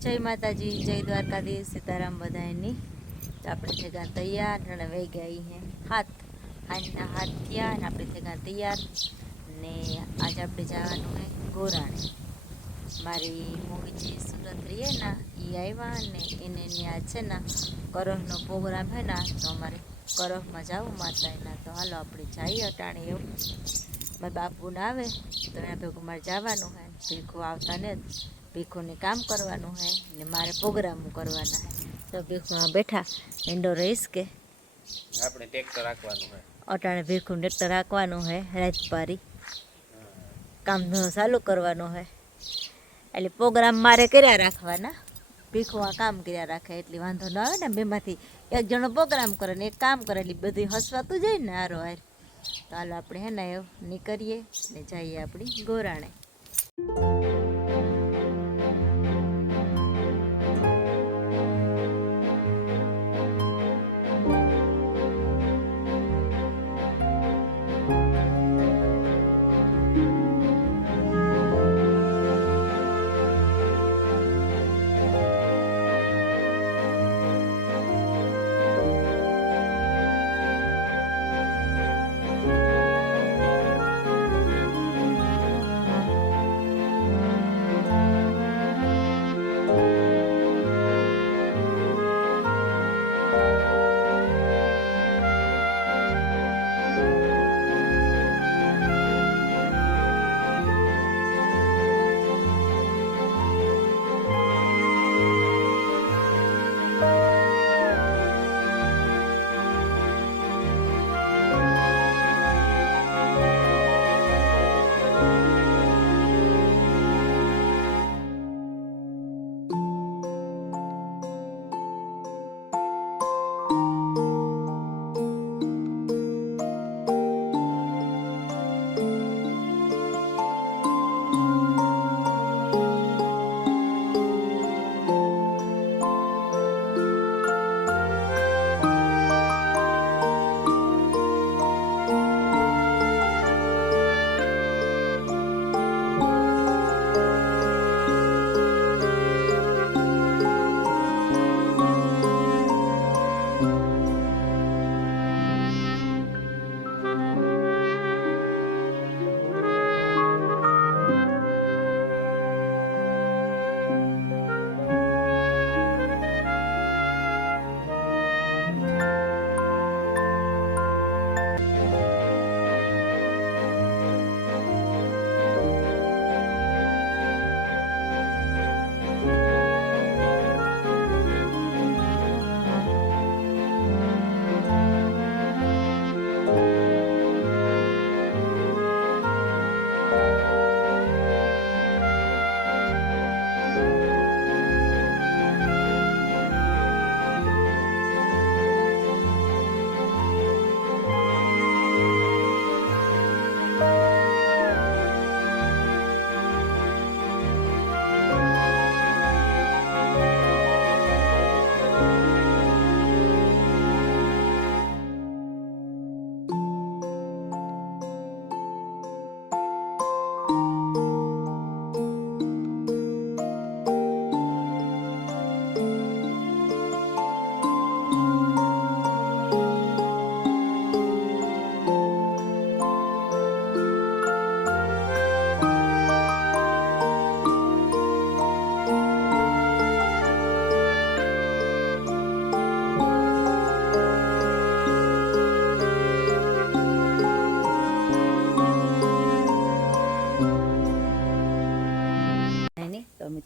जय माताजी, जय द्वारकाधीश, सीताराम बधाईनी। तो આપણે થેગા તૈયાર અને વહી ગઈ હે હાથના હાથ થયા અને આપણે થેગા તૈયાર ને આજે આપણે જવાનું હે ગોરાણી। મારી મોવી સુરત રહીએ ને એ આવ્યા ને એને ત્યાં છે ને કરહનો પ્રોગ્રામ હે ને તો અમારે કરહમાં જવું માતાના। તો હાલો આપણે જઈએ અટાણે એવું મારા બાપુને આવે તો એના ભેગું મારે જવાનું હે। ભેગું આવતા ને ભીખુને કામ કરવાનું હે ને મારે પ્રોગ્રામ કરવાના હે। તો ભીખુ બેઠા એન્ડો રહીશ કે આપણે ટ્રેક્ટર રાખવાનું હે અટાણે ભીખું ટ્રેક્ટર રાખવાનું હે રાજપારી કામ ચાલુ કરવાનું હે એટલે પ્રોગ્રામ મારે કર્યા રાખવાના। ભીખુ આ કામ કર્યા રાખે એટલે વાંધો ન આવે ને બેમાંથી એક જણો પ્રોગ્રામ કરે ને એક કામ કરે એટલે બધી હસવાતું જાય ને હારો હાર। તો હાલો આપણે હે ને એવું નીકળીએ ને જઈએ આપણી ગોરાણે।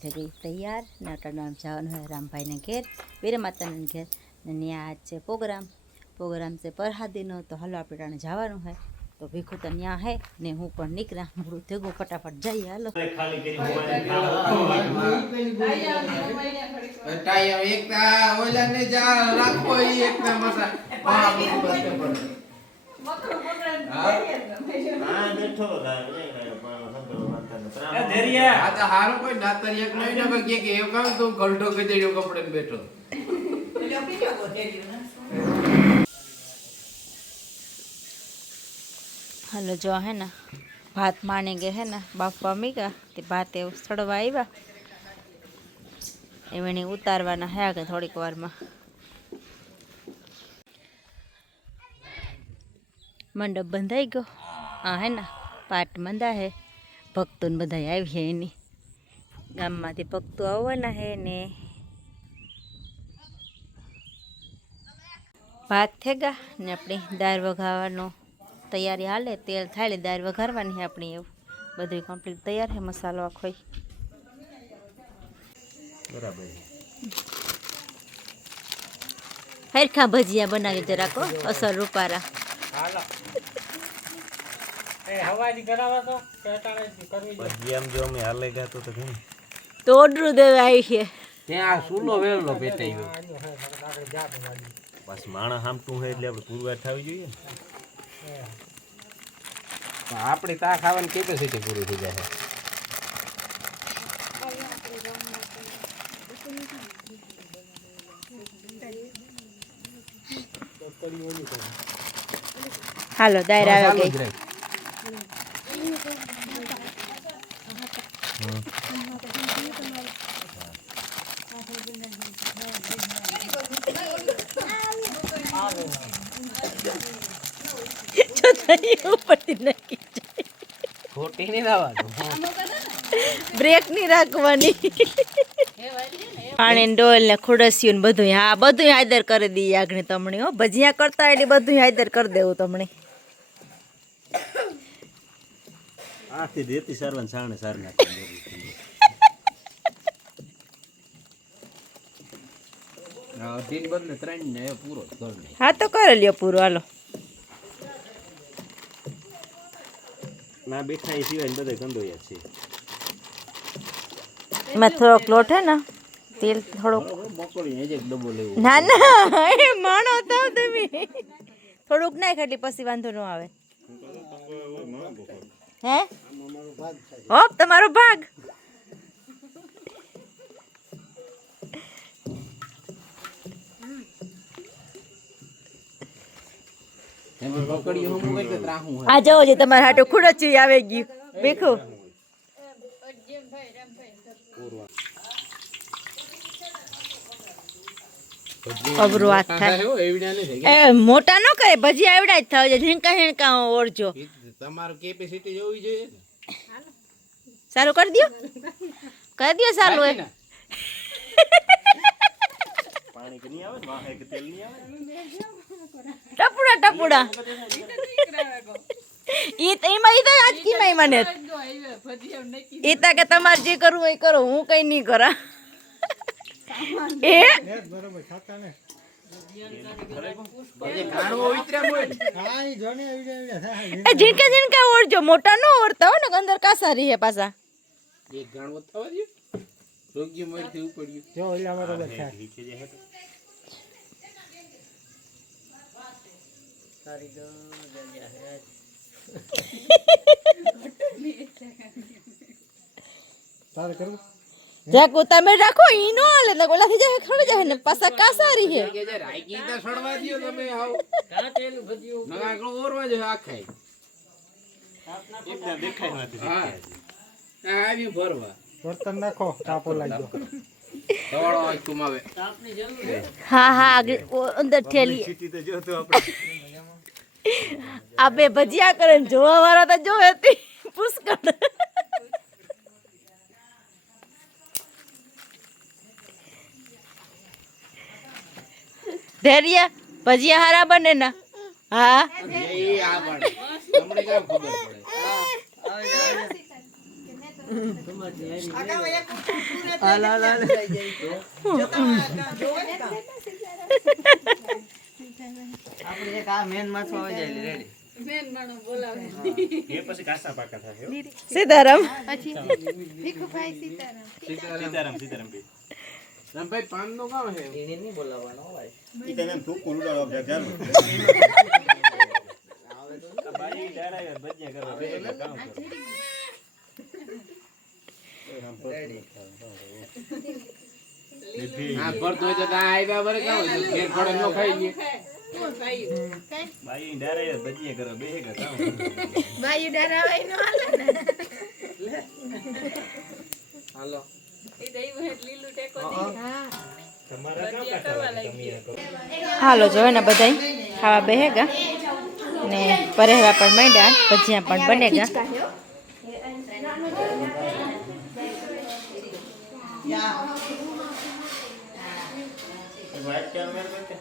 થઈ ગઈ તૈયાર ને અટાણે જવાનું હોય રામભાઈને ઘેર વીર માતાના ઘેર ને ત્યાં આજ છે પ્રોગ્રામ છે પરહાદીનો। તો હાલો આપણે ટાણે જવાનું હોય તો ભીખું તો ત્યાં હે ને હું પણ નીકળ્યા મોડું થયું ફટાફટ જઈએ હાલો। હારું કોઈ નાતર એક નહીં ને કે એવું કામ તું ગલઢો ગધેડ્યો કપડે બેઠો। હાલો જો હે ને भात मानेंगे है ना बाफवा मीगा ते भात सड़वा आया એમને ઉતારવાના હે કે થોડીક વારમાં મંડપ બંધાઈ ગયો હા હે ને પાટ બંધા હે ભક્તોને બધા આવી છે એની ગામમાંથી ભક્તો આવવાના હે ને ભાત થેગા ને આપણી દાળ વઘારવાનો તૈયારી હાલે તેલ થાય દાળ વઘારવાની છે આપણી એવું બધું કમ્પ્લીટ તૈયાર છે મસાલો આખો બરાબર હરખા ભજીયા બનાવી જરાકો અસર રૂપારા ભજીયામ જો અમે હાલે ગયા તો ઘણી તો ઓર્ડર દેવા આવી છે ત્યાં સૂલો વેલો પેટાઈ ગયો બસ માણસ હામટું હોય એટલે આપણે પૂરવાર થવી જોઈએ આપણી તા ખાવાની કેપેસિટી પૂરી થઈ જાય હાલો દાયરા આવી ગઈ ખોટી નહીં લાવવાનું બ્રેક નહીં રાખવાની પાણી ડોલ ને ખુડસ્યું ને બધું હા બધું હાયદર કરી દઈએ આગળ તમને હો ભજીયા કરતા એટલે બધું હાયદર કરી દેવું તમને આથી રેતી સારવાન સારને સાર નાખી દિન બદલે 3 ને પૂરો કર લે હા તો કરી લ્યો પૂરો હાલો ના બેઠા એ સિવાય બધા ગંદોયા છે એમાં થોડોક લોટ હે ને તેલ થોડુંક બકોડી એક ડબ્બો લેવો ના ના એ માણો તો તમે થોડુંક નાખ એટલે પછી વાંધો ન આવે હે હોપ તમારો ભાગ બકોડી હું મુકે કે ત્રાહું આ જાઓ જે તમારા હાટો ખુડચી આવે ગયું બેખો અબરો હાથ થાય એ મોટા ન કરે ભજીયા એવડા જ થાવ ઝીણકા ઝીણકા ઓરજો તમારું કેપેસિટી જોવી જોઈએ સારું કરી દો સારું એ પાણી કે નહીં આવે ને વાહે કે તેલ નહીં આવે ટપુડા ઈ તો એમાં ઈ તો આજ કી માં મને ઈ તો કે તમારે જે કરવું એ કરો હું કઈ નહીં કરા એ બરોબર ખાતા ને ગાણવો ઉતર્યા મોય હા ઈ જોને આવી જાય ઝીણકા ઝીણકા ઓરજો મોટા ન ઓરતા હો ને અંદર કાસા રહે પાછા એક ગાણવો થવા દે રોગ્ય મોય થી ઉપડ્યું જો ઓલા બરોબર થાય નીચે જે હતો તારે કરવું જાકો તમે રાખો ઈ નો હાલે ને ઓલાથી જાય ખડ જાય ને પાછા કાસા રહે કે જે રાઈકી તો સડવા દિયો તમે આવ કા તેલ ભજીયો નગા આગળ ઓરવા જો આખાય એકદમ દેખાય નથી હા આ આવી ભરવા વર્તન નાખો તાપો લાગ્યો દોડો આજ કુમાવે હા હા આગળ અંદર ઠેલી સીટી તો જો તો આપણે આ બે ભજીયા કરે ને જોવા વાળા તો જોવે હતી પુષ્કળ ધૈર્ય ભજીયા હારા બને ને હા એ આ પડે તમને કેમ ખબર આપણે એક આ મેન માથું આવી જાય રેડી એ પછી કાસા પાકા થાય હો. સીતારામ સીતારામ સીતારામ ભાઈ ભાઈ પાન નો કામ હે એને નહીં બોલાવવાનો ભાઈ ઈ તને તું કોલુડા ઓફ જા બાઈ ડારા ભજીયા કરવા બે કામ કરો આ ભરતો હોય તો તા આવ્યા બરે કામ હોય ઘેર ખડે નો ખાઈ લે બાઈ ડારા ભજીયા કરવા બે કામ હાલો હાલો જો ને બધાય ખાવા બેહેગા ને પરહેવા પણ માંડ્યા ભજીયા પણ બનેગા વાઈટ કેમ મેર કરતે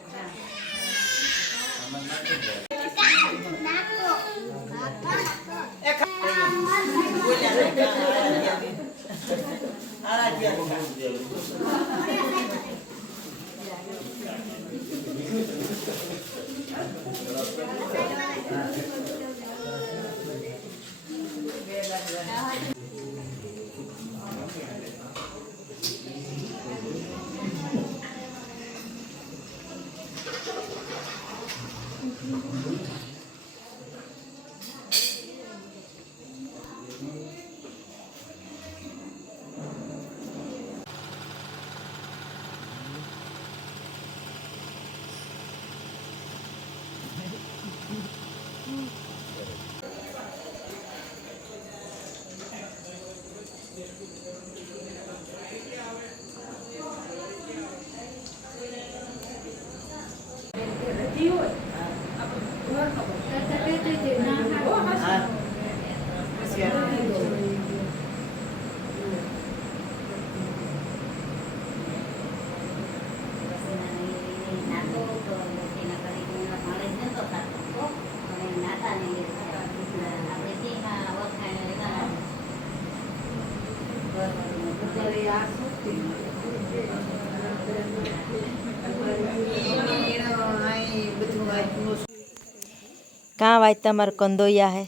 कहाँ वाई तमार कंदोया है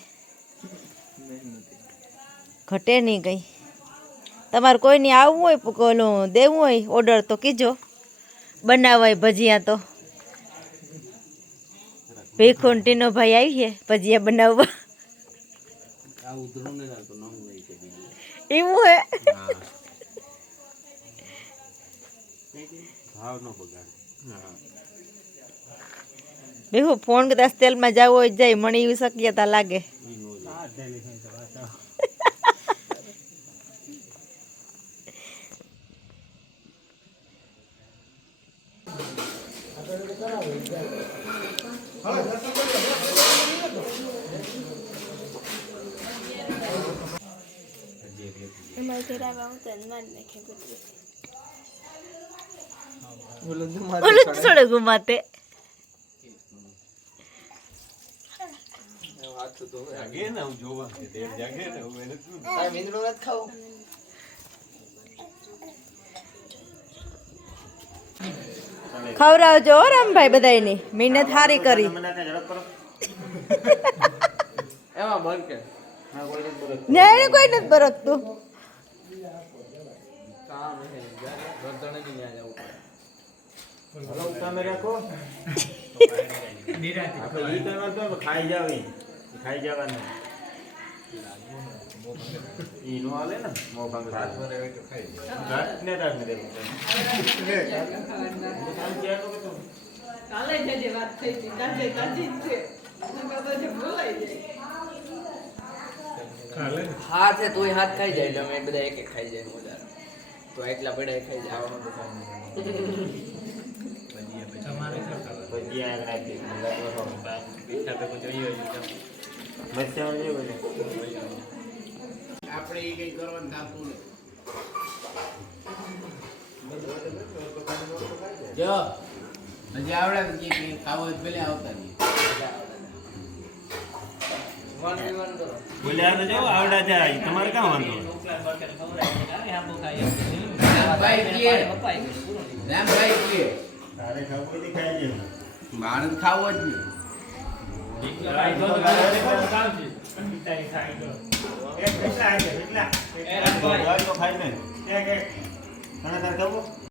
घटे नहीं गई तमार कोई नहीं आवू होय कोलो देवू होय ऑर्डर तो कीजो बनावाय भजिया तो भीखुन टीनो भाई आई है भजिया बनाववा एवू है ભાવ નો બગાડ बेहू फोन करता तेल में जाओ जाए मणी एवी शक्यता लागे थोड़े घुमाते જાગે ને હું જોવા કે દેર જાગે ને હું એને શું આ મીંદડો નથી ખાવું खवरावजो रामभाई बधाईनी मेहनत हारी करी મને કાંઈ ઝડપ કરો એમાં બંધ કે ના કોઈ નથી બોલત ને कोई नहीं बरकतू કામ હે ગરદણે ની ન્યા જવું હલો તમે રાખો નિરાંત આપણે ઈ તો વાત તો ખાઈ જાવી ખાઈ જવાનું ઈ નો હાલે ને મોફાંગ રાત ભરે હોય તો ખાઈ રાત ને રાત ને દેવું કાલે જે વાત થઈ હતી તાજે તાજી જ છે નકર તો ભૂલાઈ જાય હાથ હે તોય હાથ ખાઈ જાય એટલે અમે બધા એક એક ખાઈ જાય મજા તો એકલા પડ્યા ખાઈ જાય આવા બધું ભજીયા રાખી મીઠા ભેગું જોઈએ મરચાં જોઈએ ને આપણે એ કઈ કરવાનું થાતું નહીં જો હજી આવડે ને કે ખાવો જ પેલે આવતા નહીં બોલ્યા તો જો આવડા જાય તમારે કાં વાંધો રામભાઈ કે તારે ખાવું હોય તો ખાઈ જાય મારે તો ખાવો જ નહીં ખાઈ ને